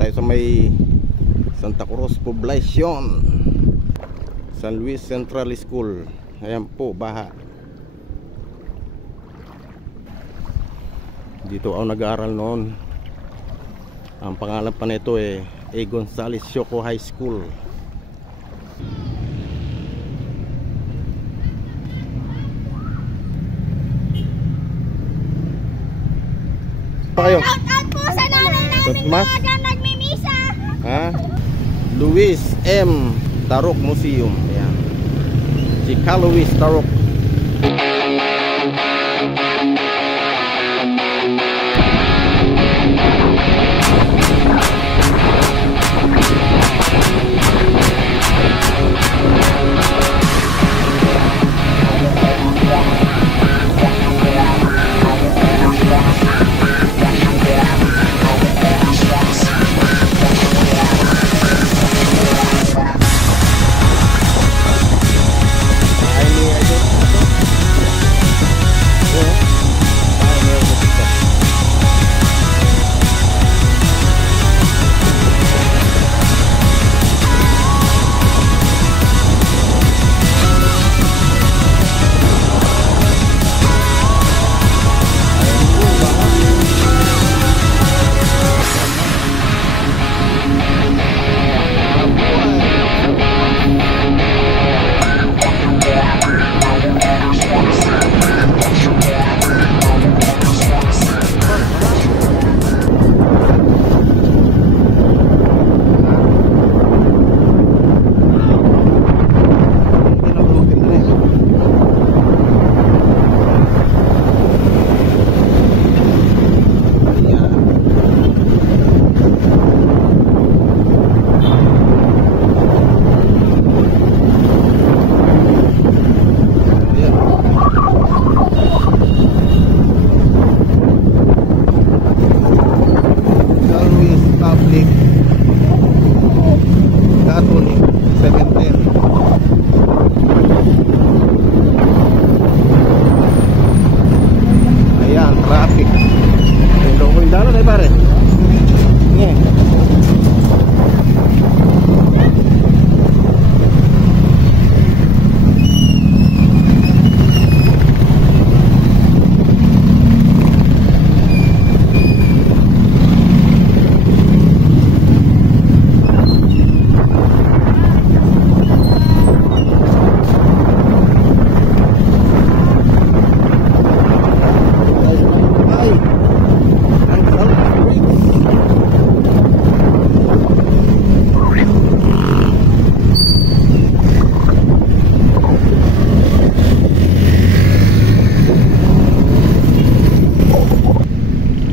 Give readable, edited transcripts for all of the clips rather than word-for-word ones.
tayo sa may Santa Cruz Poblacion, San Luis Central School. Ayan po, baha. Dito ako nag-aaral noon. Ang pangalan pa nito A. Gonzales Sioco High School. Pa kayo? Shout out po sa nanay namin mga nagmimisa. Ha? Luis M. Tarok Museum. Ayan. Si Luis Tarok.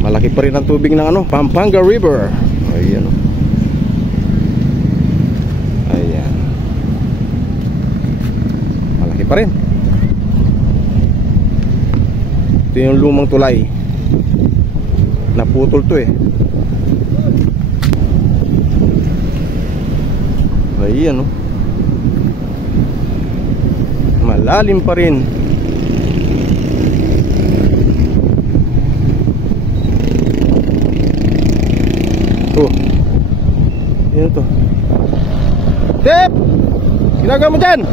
Malaki pa rin ang tubig ng Pampanga River. Ayan. Ayan. Malaki pa rin. Ito yung lumang tulay. Naputol to eh. Ayan. Malalim pa rin. Yan to. Tep! Ginagawa mo dyan?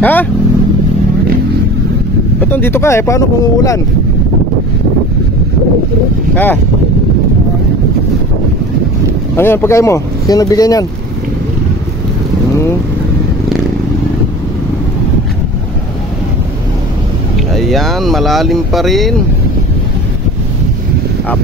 Ha? Ba't nandito ka eh? Paano kung uulan? Ha? Ano yan? Pagkain mo? Sino nagbigay niyan? Ayan, malalim pa rin. Up.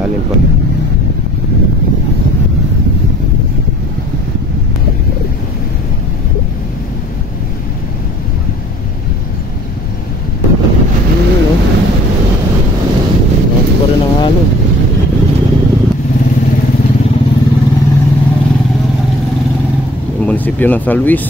Malalim pa. Pa rin ang halo. Yung munisipyo ng San Luis.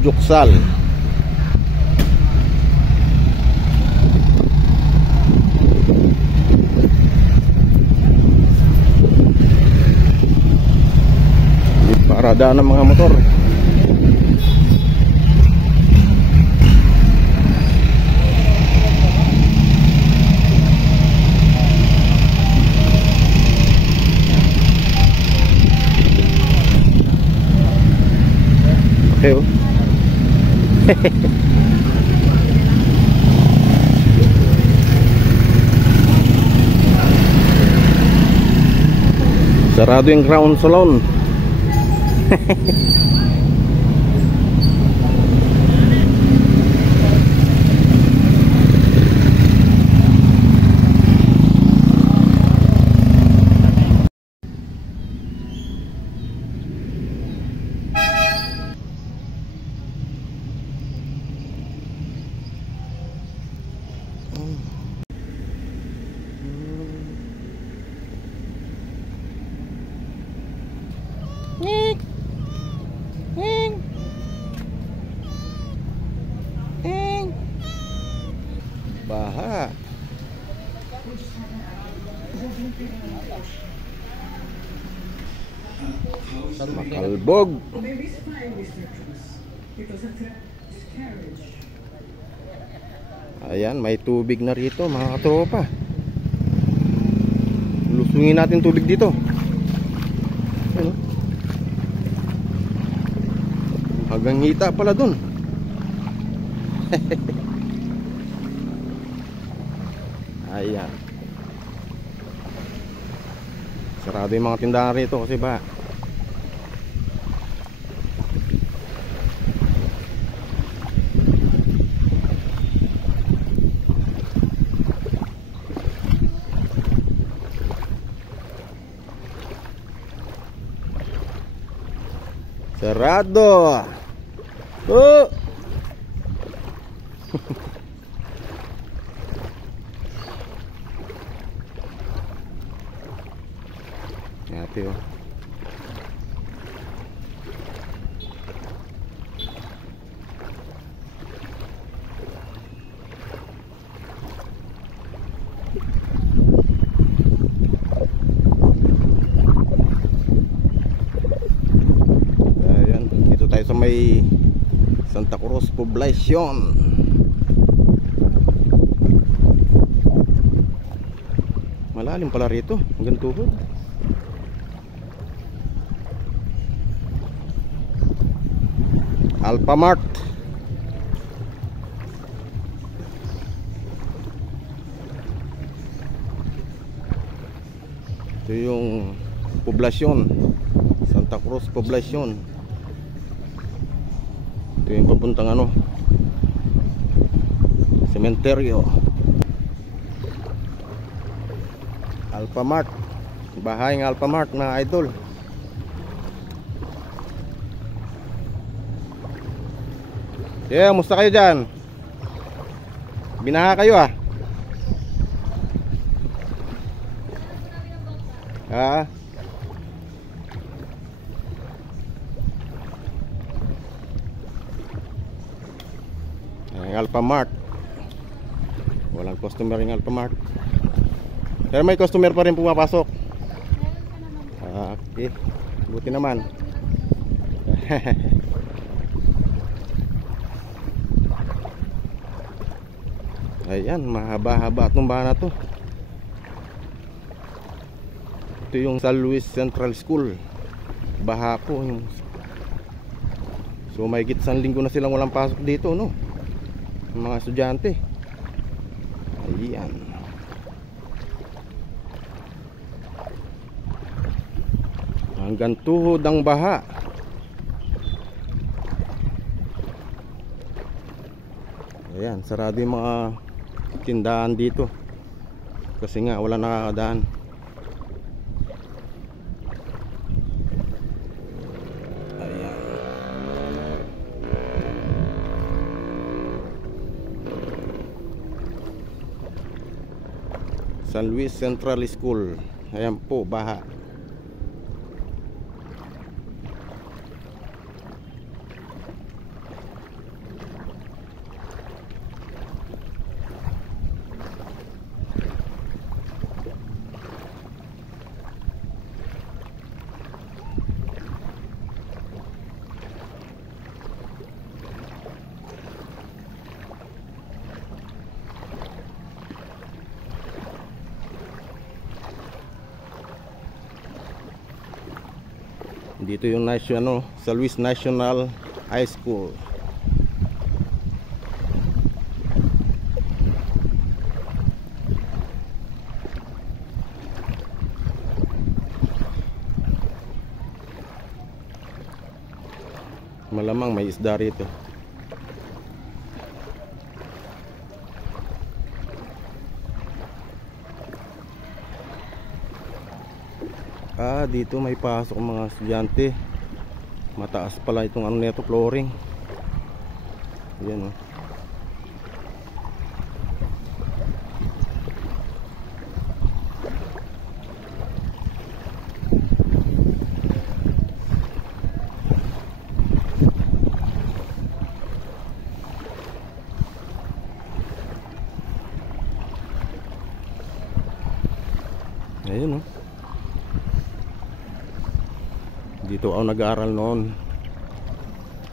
Juksal. Parada ng mga motor. Okay, oh. Sarado yung ground salon. Baha. Makalbog. Ayan, may tubig na rito mga katropa. Lusungin natin tubig dito. Ano? Hanggang hita pala dun. Ayan. Sarado yung mga tindahan rito kasi ba sarado. Oh. Ate, oh. Ayan, dito tayo sa may Santa Cruz Poblacion. Malalim pala rito, hanggang tuhod. Alphamart. Ito yung poblasyon, Santa Cruz Poblacion. Ito yung papuntang ano, sementeryo. Alphamart. Bahay ng Alphamart na idol. Yeah, musta kayo dyan? Binaha kayo ah. Ha? Ang Alphamart. Walang customer ng Alphamart. Pero may customer pa rin pumapasok. Okay. Buti naman. Ayan, mahaba-haba itong baha na to. Ito yung San Luis Central School. Baha po yung... So may higit 1 linggo na silang walang pasok dito, no? Yung mga estudyante. Ayan. Hanggang tuhod ang baha. Ayan, sarado yung mga tindahan dito kasi nga wala nakakadaan. Ayan. San Luis Central School. Ayan po, baha. Dito yung national, San Luis National High School. Malamang may isda rito. Dito may pasok mga estudyante. Mataas pala itong ano nito, flooring. Ayan oh. Ayun oh. Dito ako nag-aaral noon.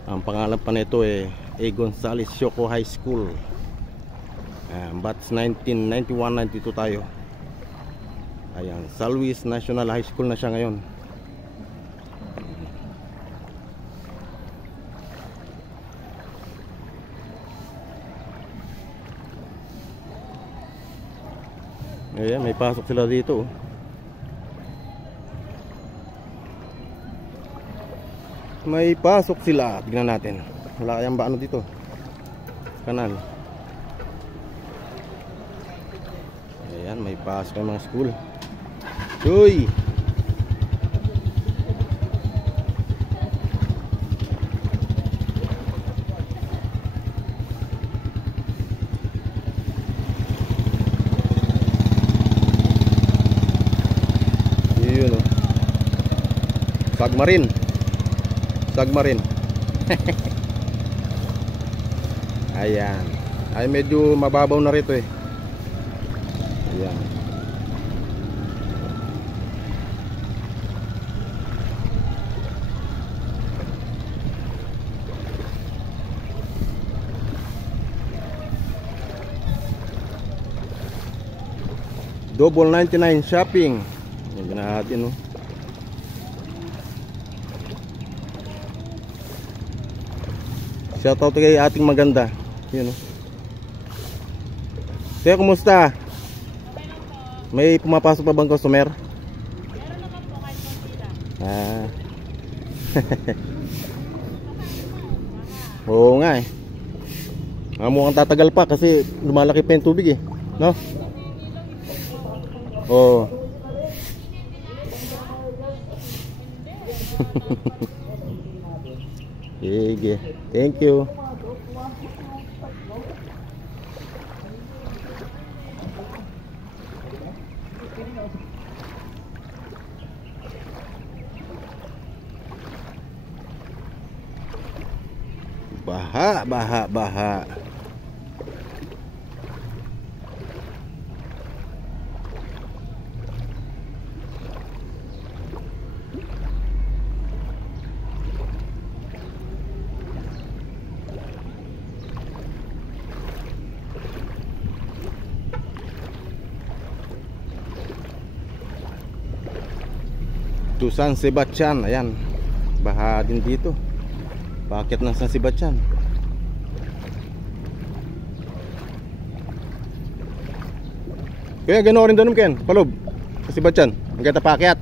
Ang pangalan pa nito A. Gonzales Choco High School. Batch 1991-92 tayo. Ayan, San Luis National High School na siya ngayon. Ayan, may pasok sila dito oh. May pasok sila. Tignan natin. Wala kayang ba ano dito? Kanal. Ayan, may pasok ng mga school. Uy! Yun o. Submarine. Submarine. Ayan. Ay medyo mababaw na rito eh. Ayan. Double 99 shopping. Yan natin oh. Shoutout kay ating maganda. Yun oh. Kaya kumusta? May pumapasok pa bang customer? Meron naman po kahit konti lang. Oo nga eh. Mukhang tatagal pa kasi lumalaki pa yung tubig eh. No? Oo. Sige. Thank you. Baha, baha, baha. To San Sebastian, ayan. Baha din dito. Bakit ng San Sebastian? Kaya gano'n rin doon Ken, palob San Sebastian, hanggang tapakyat.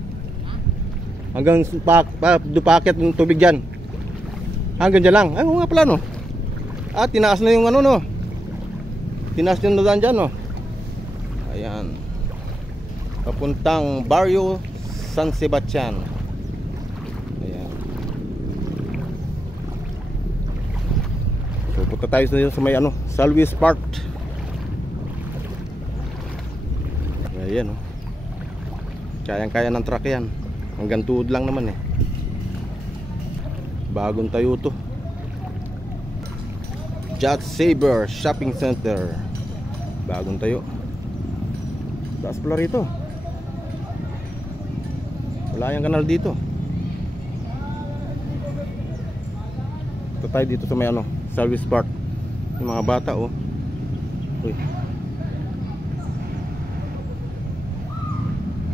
Hanggang dupakyat ng tubig dyan. Hanggang dyan lang. Ay, oo nga pala no. Tinaas na yung ano no. Tinaas yung nadaan dyan no. Ayan. Papuntang Barrio San Sebastian. Ayan. So punta tayo sa may ano, San Luis Park. Ayan oh. Kayang-kaya ng truck yan. Hanggang tuhod lang naman eh. Bagong tayo to. Jet Saber Shopping Center. Bagong tayo. Taas pala rito. Wala yung kanal dito. Ito tayo dito sa may ano, San Luis Park. Yung mga bata oh. Uy.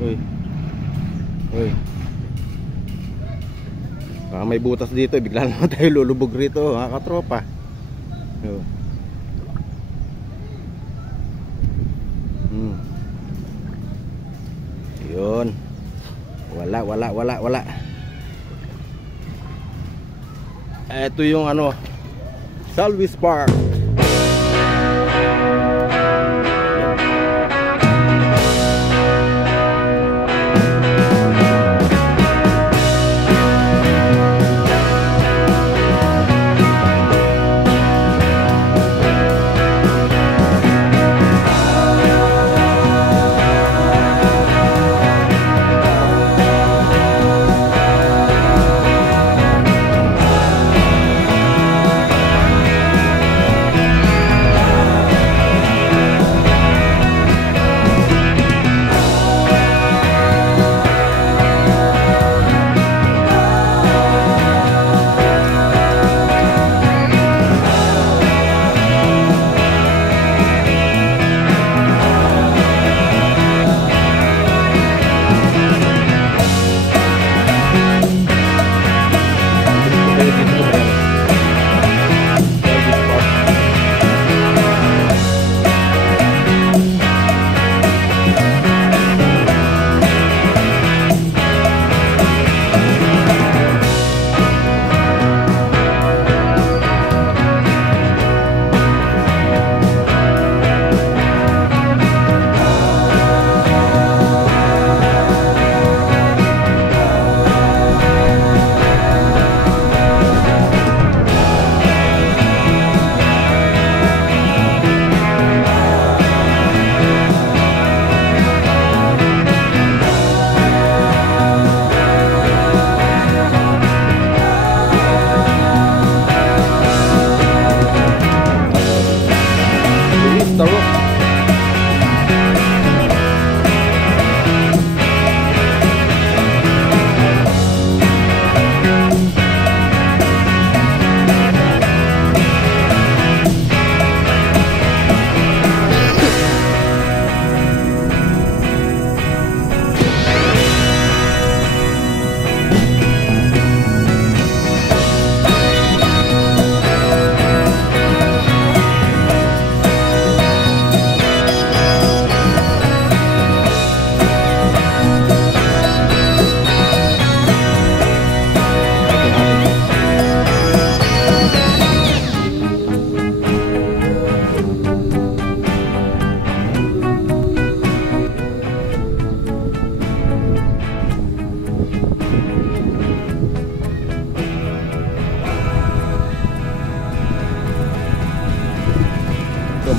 Uy. Uy. May butas dito, bigla naman tayo lulubog rito, mga katropa. Oh. Yun. Wala. Ito yung ano, Salvis Park.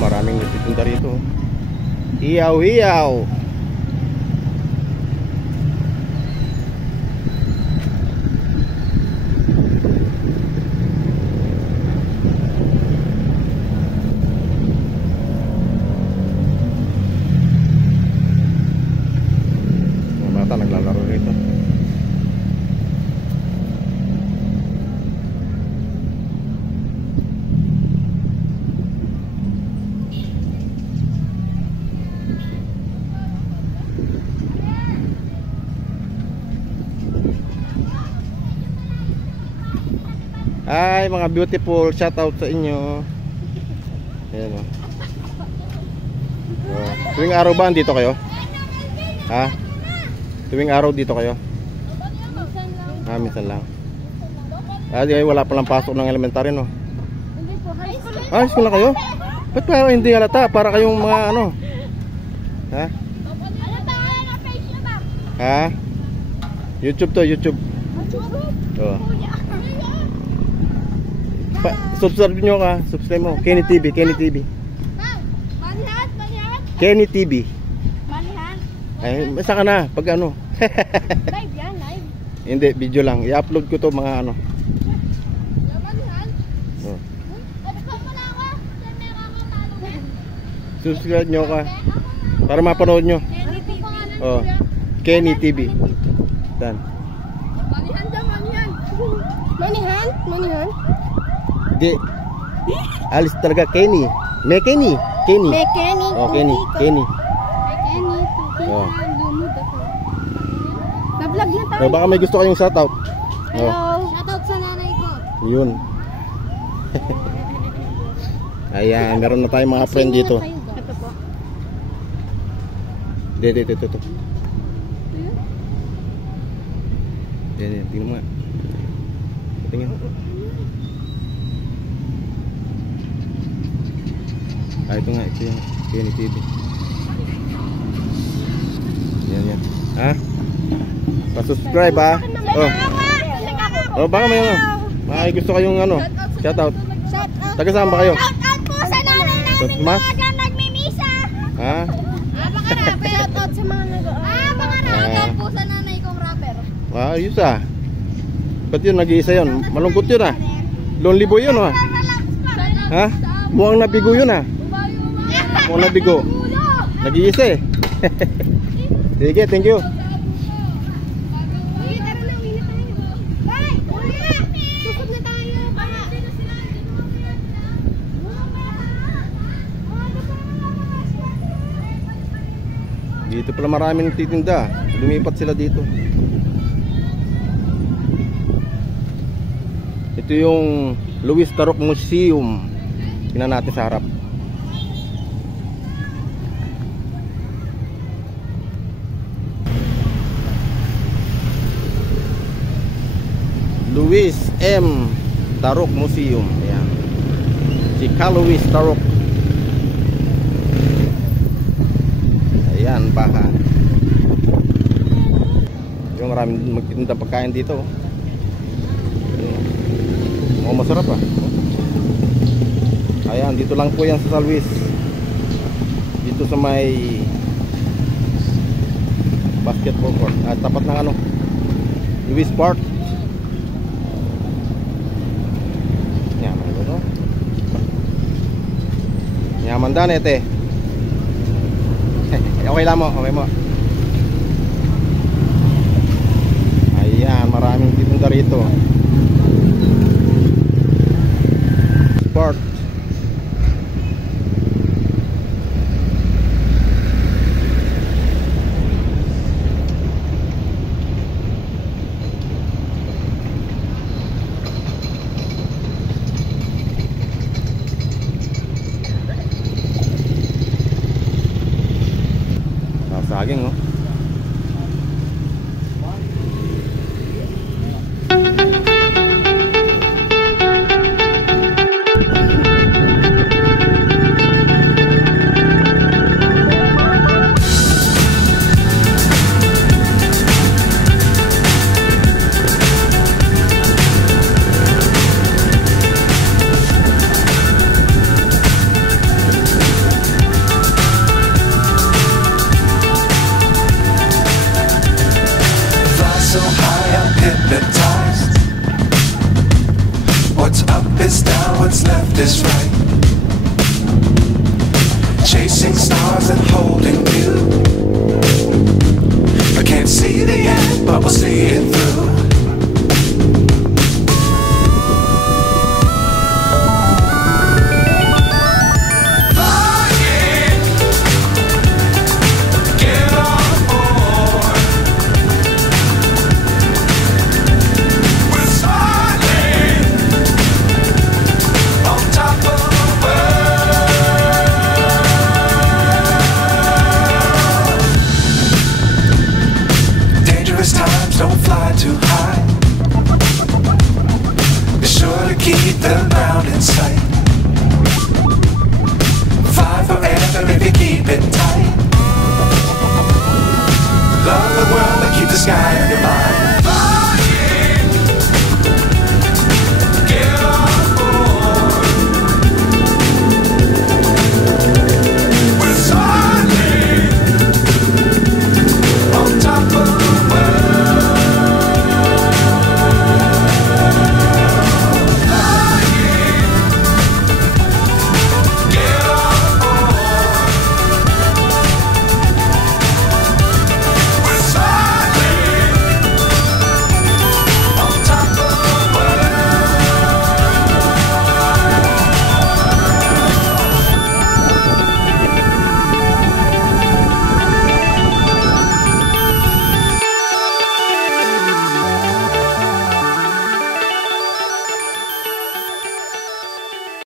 Maraming nagtitinda rito. Iyaw. Mga bata naglalaro rito. Ay mga beautiful, shout out sa inyo. Ayan o. Tuwing araw ba dito kayo? Ha? Tuwing araw dito kayo? Minsan lang. Di wala palang pasok ng elementary no? High school na kayo? Ba't pa hindi halata? Para kayong mga ano? Ha? Ha? YouTube to, YouTube. Subscribe nyo ka, subscribe mo. Kenny TV. Kenny TV. Ay, basta ka na, pag ano. Live yan, live. Hindi, video lang. I-upload ko to mga ano. Subscribe nyo ka para mapanood nyo. Kenny TV. Dan. Manihan? Di. Alis talaga Kenny. Kenny. Kenny. Kenny. Oh. Na-vlog na tayo. Baka may gusto kayong shoutout. Hello. Shoutout Yun. Ayan, meron na tayong mga friend dito. Ito po. Dito. Yan, tingnan mo nga. Tingin. Ito nga, ito yung TV. Yan. Ha? Pa-subscribe ha. Oh, baka may gusto kayong shoutout. Taga saan ba kayo? Shoutout po sa nanay namin mga nagmimisa. Ha? Baka rapper. Shoutout sa mga baka shoutout po sa nanay kong rapper. Ayos ah. Ba't yun, nag-iisa yun? Malungkot yun ah. Lonely boy yun ah. Ha? Mukhang nabigo yun ah. Mukhang nabigo. Nag-iisa eh. Sige, thank you. Dito pala maraming titinda. Lumipat sila dito. Ito yung Louis Tarok Museum. Tingnan natin sa harap. Louis M. Tarok Museum. Ayan. Si Louis Tarok. Ayan, baka. Yung maraming magtitinda pagkain dito. Oh, masarap ah. Ayan, dito lang po yan sa Luis. Dito sa may basketball court. Tapat ng Luis Park. Nyaman ko to. Nyaman dan ete. Okay lang mo, okay mo. Ayan, maraming titinda rito. Park. Saging oh. What's left is right. Chasing stars and holding you. I can't see the end, but we'll see it through. Don't fly too high. Be sure to keep the ground in sight. Fly forever if you keep it tight. Love the world and keep the sky on your mind.